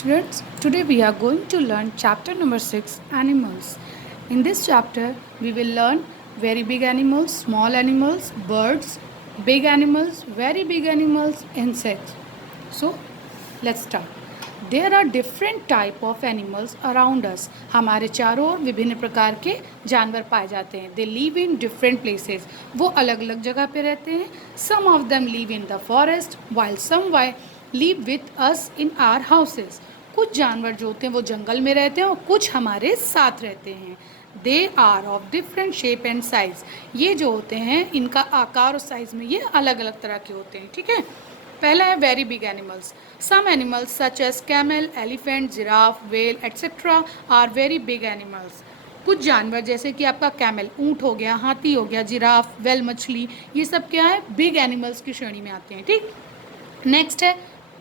Students, today we are going to learn chapter number 6 Animals. In this chapter, we will learn very big animals, small animals, birds, big animals, very big animals, insects. So, let's start. There are different type of animals around us. हमारे चारों ओर विभिन्न प्रकार के जानवर पाए जाते हैं. They live in different places. वो अलग अलग जगह पे रहते हैं. Some of them live in the forest, while some live with us in our houses. कुछ जानवर जो होते हैं वो जंगल में रहते हैं और कुछ हमारे साथ रहते हैं. They are of different shape and size. ये जो होते हैं इनका आकार और साइज में ये अलग अलग तरह के होते हैं. ठीक है. पहला है very big animals. Some animals such as camel, elephant, giraffe, whale etcetera are very big animals. कुछ जानवर जैसे कि आपका कैमल ऊंट हो गया, हाथी हो गया, जिराफ, वेल मछली, ये सब क्या है, बिग एनिमल्स की श्रेणी में आते हैं. ठीक. नेक्स्ट है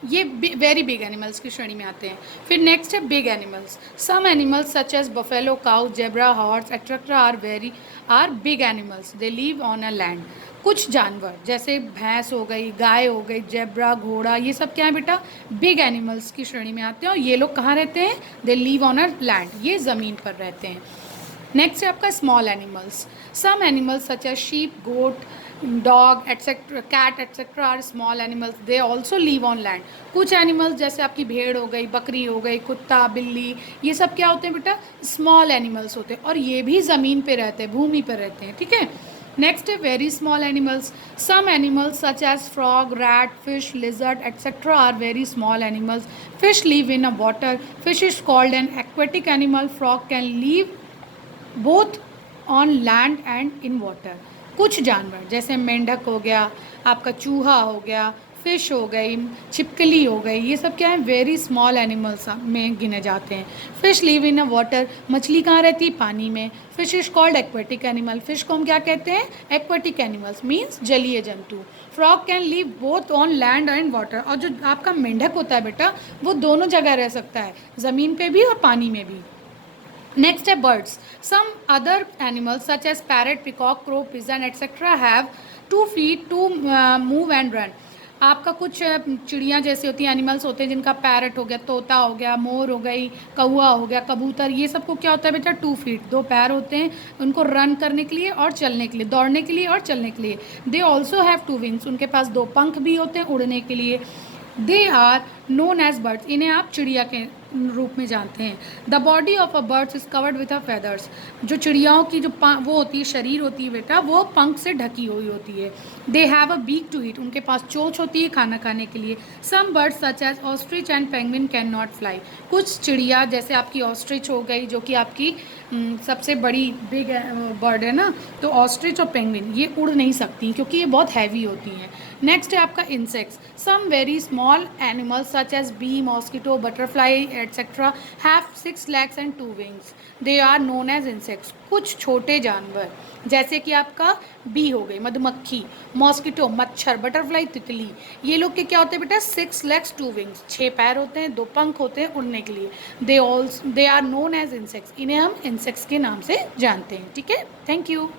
ये वेरी बिग एनिमल्स की श्रेणी में आते हैं. फिर नेक्स्ट है big animals. Some animals such as buffalo, cow, zebra, horse etcetera are big animals. They live on a land. कुछ जानवर जैसे भैंस हो गई, गाय हो गई, जेब्रा, घोड़ा, ये सब क्या है बेटा, बिग एनिमल्स की श्रेणी में आते हैं. और ये लोग कहाँ रहते हैं, they live on a land, ये ज़मीन पर रहते हैं. नेक्स्ट है आपका small animals. Some animals such as sheep, goat, dog etcetera, cat etcetera are small animals. They also live on land. कुछ एनिमल्स जैसे आपकी भेड़ हो गई, बकरी हो गई, कुत्ता, बिल्ली, ये सब क्या होते हैं बेटा, स्मॉल एनिमल्स होते हैं और ये भी ज़मीन पे रहते हैं, भूमि पर रहते हैं. ठीक है. नेक्स्ट है very small animals. Some animals such as frog, rat, fish, lizard etcetera are very small animals. Fish live in a water. Fish is called an aquatic animal. Frog can live both on land and in water. कुछ जानवर जैसे मेंढक हो गया, आपका चूहा हो गया, फिश हो गई, छिपकली हो गई, ये सब क्या है, वेरी स्मॉल एनिमल्स में गिने जाते हैं. Fish live in a water. मछली कहाँ रहती है, पानी में. Fish is called aquatic animal. Fish को हम क्या कहते हैं, एक्वेटिक एनिमल्स मीन्स जलीय जंतु. Frog can live both on land and water. और जो आपका मेंढक होता है बेटा, वो दोनों जगह रह सकता है, ज़मीन पे भी और पानी में भी. नेक्स्ट है birds. Some other animals such as parrot, peacock, crow, pigeon etcetera have 2 feet to move and run. आपका कुछ चिड़ियाँ जैसे होती हैं, एनिमल्स होते हैं जिनका पैरट हो गया, तोता हो गया, मोर हो गई, कौआ हो गया, कबूतर, ये सबको क्या होता है बेटा, 2 feet, 2 पैर होते हैं उनको रन करने के लिए और चलने के लिए, दौड़ने के लिए और चलने के लिए. They also have 2 wings. उनके पास 2 पंख भी होते हैं उड़ने के लिए. They are known as birds. इन्हें आप चिड़िया के रूप में जानते हैं. The body of a birds is covered with a feathers. जो चिड़ियाओं की जो वो होती है, शरीर होती है बेटा, वो पंख से ढकी हुई होती है. They have a beak to eat. उनके पास चोंच होती है खाना खाने के लिए. Some birds such as ostrich and penguin can not fly. कुछ चिड़िया जैसे आपकी ऑस्ट्रिच हो गई, जो कि आपकी सबसे बड़ी बिग बर्ड है ना, तो ऑस्ट्रिच और पेंगुइन ये उड़ नहीं सकती क्योंकि ये बहुत हैवी होती हैं. नेक्स्ट है आपका insects. Some very small animals such as bee, mosquito, butterfly etcetera have 6 legs and 2 wings. They are known as insects. कुछ छोटे जानवर जैसे कि आपका बी हो गई, मधुमक्खी, मॉस्किटो, मच्छर, बटरफ्लाई, तितली, ये लोग के क्या होते हैं बेटा, 6 legs 2 wings, 6 पैर होते हैं, 2 पंख होते हैं उड़ने के लिए. They are known as insects. इन्हें हम इंसेक्ट्स के नाम से जानते हैं. ठीक है. Thank you.